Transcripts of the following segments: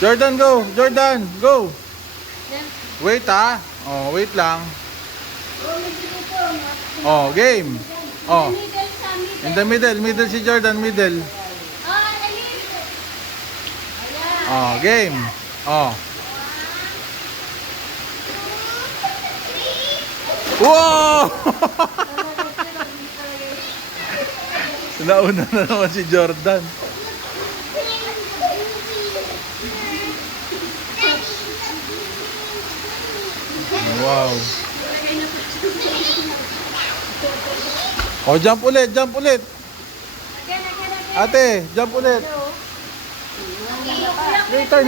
Jordan, go. Jordan, go. Wait ah. Oh, wait lang. Oh, game. Oh. In the middle. Middle si Jordan, middle. Oh, game. Oh. Wow! Nauna na naman si Jordan. Wow. Oh, jump ulit, jump ulit. Ate, jump ulit. Later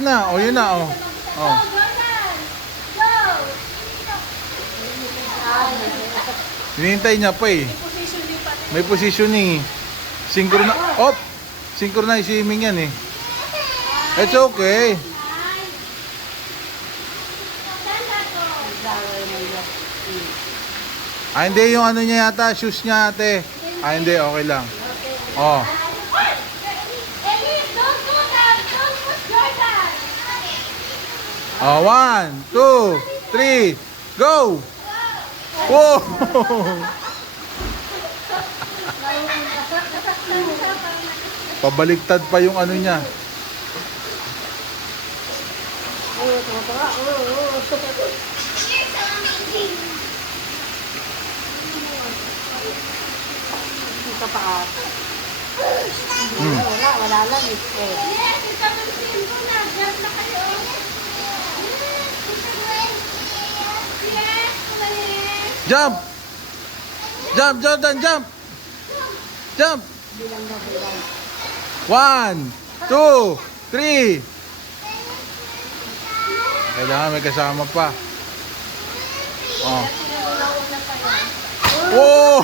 na. Oh, yun na, oh. Oh. Hinihintay niya pa eh. May positioning. Synchronized swimming yan eh. It's okay. Ah, hindi yung ano niya yata, shoes niya ate. Ah, hindi, okay lang. Oh. Oh, 1, 2, 3, go! Wow! Pabaliktad pa yung ano niya. Wala lang eh. Jump! Jump, Jordan, jump! Jump! 1, 2, 3. Kailangan may kasama pa. Oh. Oh!